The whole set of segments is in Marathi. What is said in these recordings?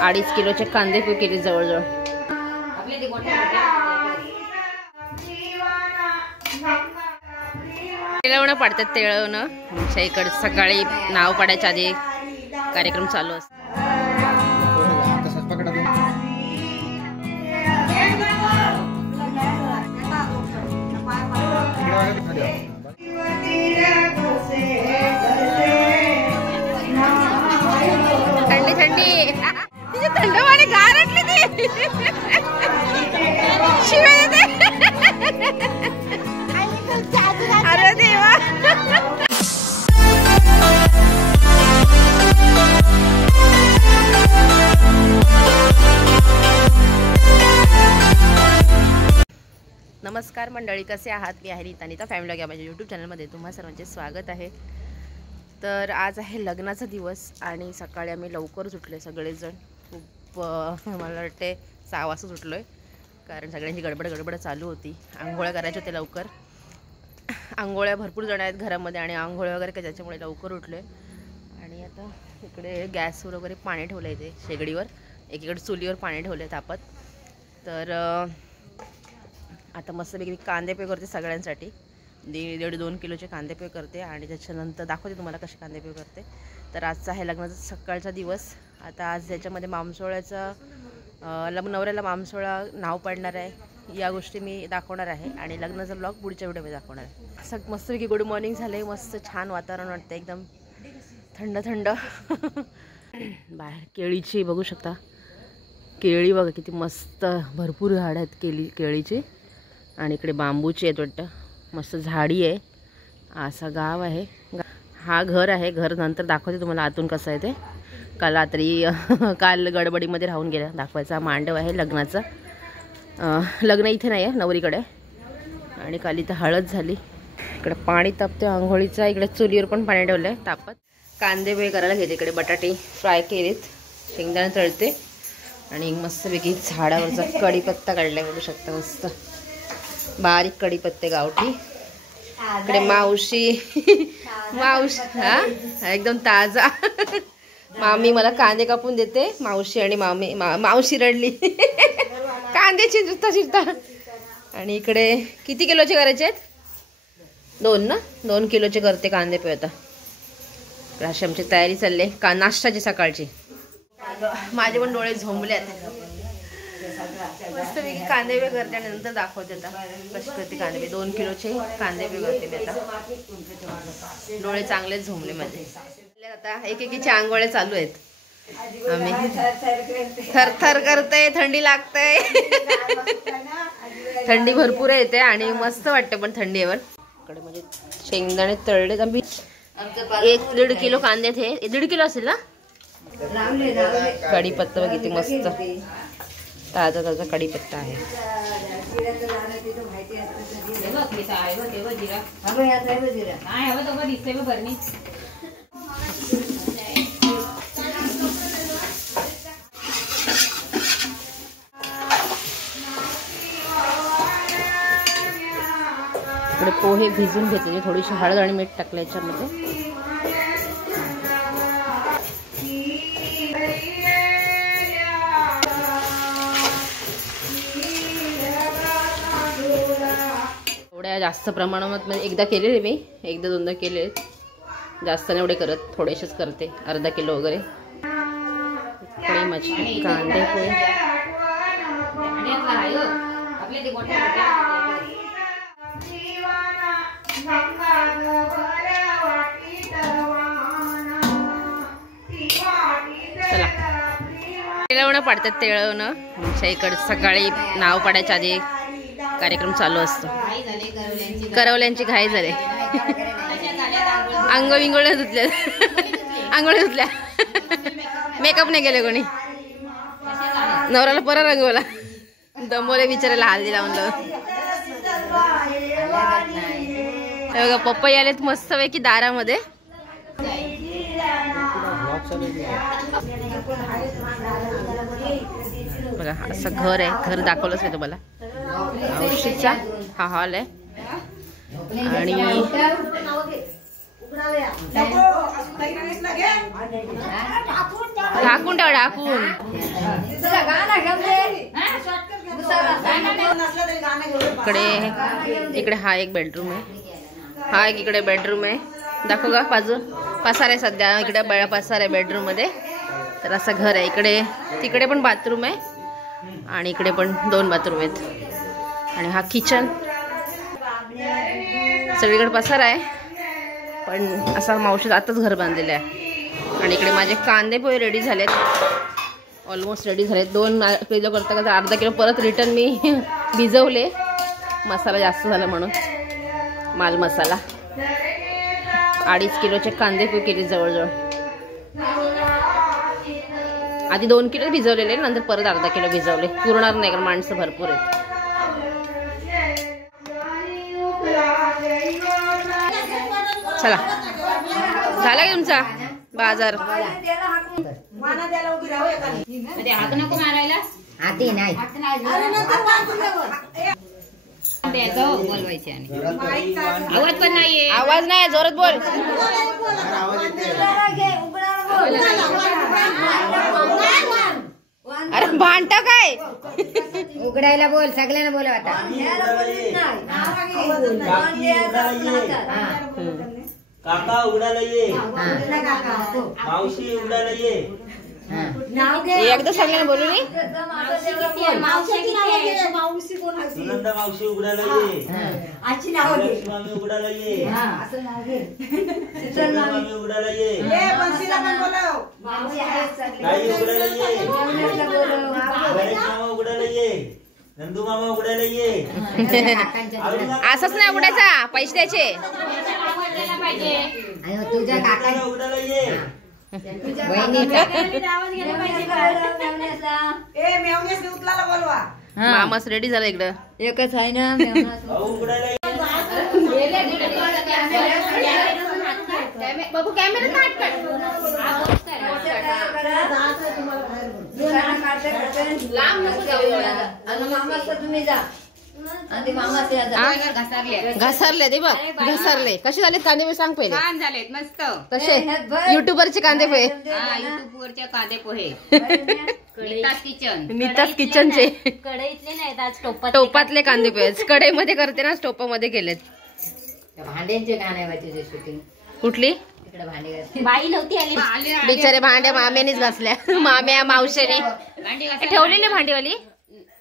2.5 किलोचे कांदे पोहे केले जवळजवळ. तेळवणं पाडतात, तेळवणं आमच्या इकडे सकाळी नाव पाडायच्या आधी कार्यक्रम चालू असतो. थंडी थंडी तिथे थंड पाणी गारटली ती शिवाय अरे देवा. नमस्कार मंडळी, कसे आहात? मी आहे नीता फॅमिली व्लॉग या माझ्या यूट्यूब चॅनलमध्ये तुम्हा सर्वांचे स्वागत आहे. तर आज आहे लग्नाचा दिवस आणि सकाळी आम्ही लवकरच उठले सगळेजण. खूप मला वाटते 6 वाजता उठलो आहे, कारण सगळ्यांची गडबड चालू होती. आंघोळ्या करायच्या होत्या लवकर. आंघोळ्या भरपूर जण आहेत घरामध्ये आणि आंघोळ्या वगैरे काय, त्याच्यामुळे लवकर उठलो आहे. आणि आता इकडे गॅसवर वगैरे पाणी ठेवलं आहे, ते शेगडीवर, एकीकडे चुलीवर पाणी ठेवलं आहे तापत. तर आता मस्तपैकी मी कांदे पे करते सगळ्यांसाठी. 1.5-2 किलोचे कांदे पे करते आणि त्याच्यानंतर दाखवते तुम्हाला कसे कांदे पे करते. तर आजचा आहे लग्नाचा सकाळचा दिवस. आता आज याच्यामध्ये मामसोळ्याचा नवऱ्याला मामसोळा नाव पाडणार आहे, या गोष्टी मी दाखवणार आहे आणि लग्नाचा ब्लॉग पुढच्या व्हिडिओमध्ये दाखवणार आहे. मस्तपैकी गुड मॉर्निंग झाले, मस्त छान वातावरण वाटतं, एकदम थंड थंड. बाहेर केळीची बघू शकता, केळी बघा किती मस्त, भरपूर झाडं आहेत केळीची. आणि इकडे बांबूची आहेत वाटतं, मस्त झाडी आहे. असं गाव आहे, हा घर आहे. घर नंतर दाखवते तुम्हाला आतून कसं आहे ते. काल गडबडीमध्ये राहून गेला दाखवायचा. मांडव आहे लग्नाचा. लग्न इथे नाही आहे, नवरीकडे. आणि काल इथं हळद झाली. इकडे पाणी तापते आंघोळीचा. इकडे चुलीवर पण पाणी ठेवलं आहे तापत. कांदे पोहे करायला घेते. इकडे बटाटे फ्राय केलेत, शेंगदाणे तळते आणि मस्तपैकी झाडावरचा कढीपत्ता काढलाय बघू शकता, मस्त बारीक कढीपत्ते गावठी. इकडे मावशी हा एकदम ताजा. मामी मला कांदे कापून देते, मावशी. आणि मावशी रडली कांद्याची चिरता. आणि इकडे किती किलोचे करायचे आहेत? 2 ना, 2 किलोचे करते कांदे पे. आता अशी आमची तयारी चालली आहे नाश्त्याची सकाळची. माझे पण डोळे झोंबलेत. मस्तपैकी कांदे पे करते आणि नंतर दाखवते आता कशी करते कांदे पे. 2 किलोचे कांदे पे करते मी आता. डोळे चांगलेच झोंबले माझे. आता एकेकीच्या आंघोळ्या चालू आहेत. आम्ही थरथर करते, थंडी लागते. थंडी भरपूर येते आणि मस्त वाटते पण थंडीवर. इकडे म्हणजे शेंगदाणे तळलेत आम्ही. 1-1.5 किलो कांदे थे. 1.5 किलो असेल ना. कढीपत्ता बघ किती मस्त ताजा ताजा कढीपत्ता आहे. इकडे पोहे भिजून घेतले, थोडीशी हळद आणि मीठ टाकलं याच्यामध्ये. थोड्या जास्त प्रमाणात म्हणजे एकदा केलेले मी, 1-2दा केले. जास्त नाही एवढे करत, थोडेसेच करते, अर्धा किलो वगैरे. इकडे मच्छी कांदे पोहे. तेळवणं पाडतात, तेळवणं आमच्या इकडे सकाळी नाव पाडायच्या आधी कार्यक्रम चालू असतो. करवल्यांची घाई झाले. आंघोळ्या धुतल्या. मेकअप नाही केले कोणी. नवऱ्याला परत रंगवला, दमवले बिचारायला, हल्दी लावून. बघा पप्पा आलेत मस्त पैकी दारामध्ये. बघा असं घर आहे. घर दाखवलंच आहे तुम्हाला. औषधीचा हा हॉल आहे. आणि ढाकून ठेव ढाकून. इकडे हा एक बेडरूम आहे. हा एक इकडे बेडरूम आहे. दाखव का बाजू पसार आहे सध्या इकडे पसार आहे बेडरूम मध्ये. तर असं घर आहे. इकडे तिकडे पण बाथरूम आहे आणि इकडे पण 2 बाथरूम आहेत. आणि हा किचन. सगळीकडे पसार आहे पण असा मावशी आताच घर बांधलेलं आहे. आणि इकडे माझे कांदे पोहे रेडी झालेत. ऑलमोस्ट रेडी झालेत. 2 किलो करता करता अर्धा किलो परत रिटर्न मी भिजवले. मसाला जास्त झाला म्हणून. माल मसाला 2.5 किलोचे कांदे पोहे केले जवळजवळ. आधी 2 किलो भिजवलेले नंतर परत अर्धा किलो भिजवले. पुरणार नाही कारण माणसं भरपूर आहेत. चला झाला की तुमचा बाजार. हात नको मारायला. हाती नाही बोलवायचे आणि आवाज पण नाहीये. आवाज नाही जोरात बोल. अरे भांडता काय. उघडायला बोल. सगळ्यांना बोलव आता. काका उघडायला ये. मावशी उघडायला ये. एकदा सगळ्यांना बोलू नये. सुनंदा मावशी उघडायला ये. मामी उघडायला ये. मामी उघडायला ये. ताई उघडायला ये. गणेश मामा उघडायला ये. नंदू मामा उघडायला ये. असंच नाही उघडायचा. पैसे द्यायचे. तुझ्या काका उघडायला ये. मामास रेडी झाला इकडं. एकच आहे ना. उघडायला ये. बाबू कॅमेरा तुम्ही जा. घसारले ते बघ. घसारले कसे झाले कांदे पोहे सांग पहिले. छान झालेत मस्त. कसे युट्यूबरचे कांदे पोहे. युट्यूबवरचे कांदे पोहे. नीताच किचनचे कढईतले नाहीत आज टोपातले कांदे पोहे. कढईमध्ये करते ना टोपामध्ये केलेत. भांड्यांचे गाण्याचे शूटिंग. कुठली तिकडे भांडे बाई नव्हती आली. बिचारे भांड्या माम्यानेच घासल्या. माम्या मावशीने ठेवलेली भांडीवाली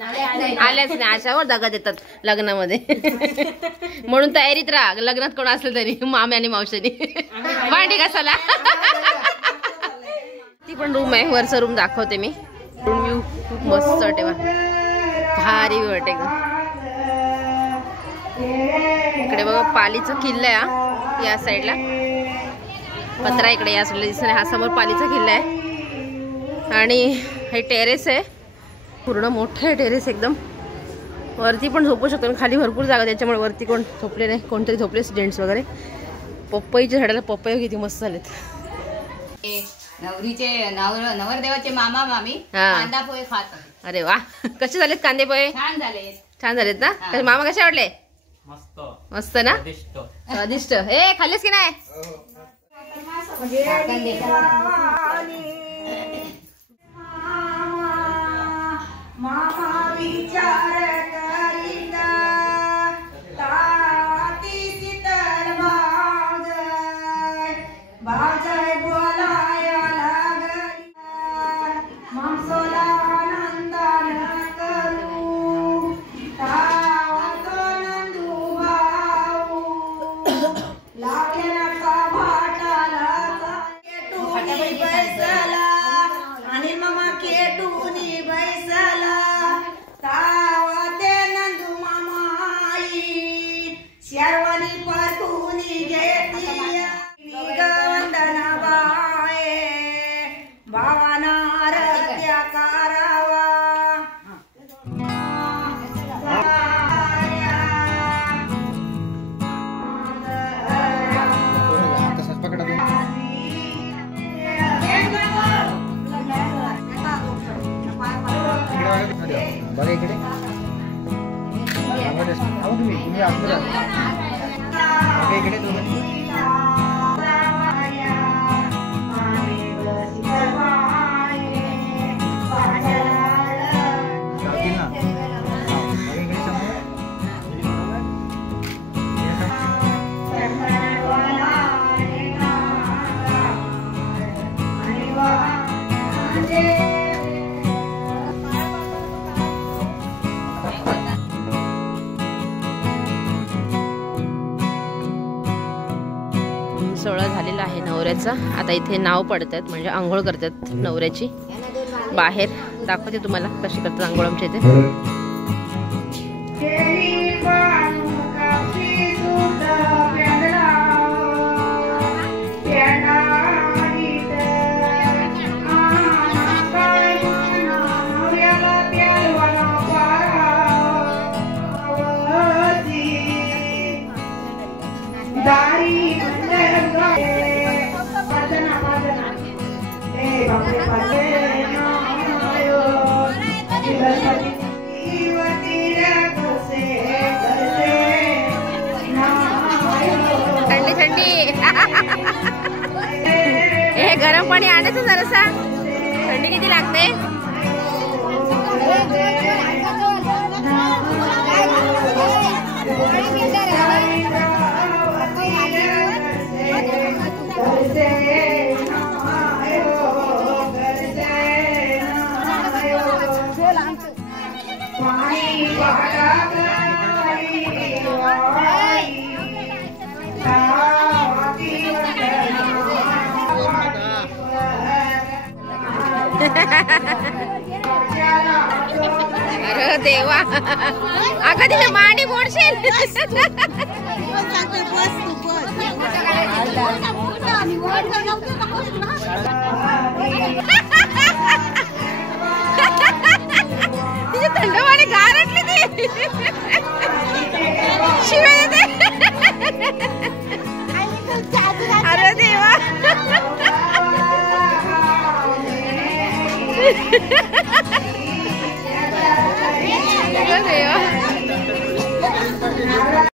आल्याच नाही. अशावर दगा देतात लग्नामध्ये. म्हणून तयारीत राहा. लग्नात कोण असलं तरी माम्या आणि मावशीने भांडी घासायला. ती पण रूम आहे. वरचा रूम दाखवते मी. रूम व्ह्यू खूप मस्त वाटेवा. भारी वाटे. इकडे बघा पालीचा किल्ला आहे. या साईडला पत्रा इकडे या साईडला दिसत नाही. हा समोर पालीचा किल्ला आहे. आणि हे टेरेस आहे. पूर्ण मोठं आहे टेरेस एकदम. वरती पण झोपू शकतो. खाली भरपूर जागा त्याच्यामुळे वरती कोण झोपले नाही. कोणतरी झोपले जेंट्स वगैरे. पपईच्या झाडाला पपई किती मस्त झालेत. नवरीचे नवरदेवाचे मामा मामी कांदा पोहे खात. अरे वा कसे झालेत कांदे पोहे. छान झाले. छान झालेत ना. मामा कसे आवडले. मस्त मस्त ना. स्वादिष्ट. हे खाल्लेस की नाही. मामा विचार करीता ताती शीतल बाजाय बोलाया लागली. माणसाला आनंदान करू तावतो नंदू भाऊ लागल्या का भाटाला केटूनी बैसला आणि मामा केटूनी बैसला. तावते नंदू मामाई शेरवानी परतूनी घेतली. वंदना बाये भावाना रत्या करावा. बघा इकडे तुम्ही इकडे नवऱ्याचा. आता इथे नाव पडतात म्हणजे आंघोळ करतात नवऱ्याची. बाहेर दाखवते तुम्हाला कशी करतात आंघोळ आमच्या इथे. थंडी थंडी हे गरम पाणी आणायचं जरासा. थंडी किती लागते. अरे देवा, अगं तिथे मांडी मोडशील. तिथे थंड पाणी गारटली ती. शिवाय देते. अरे देवा.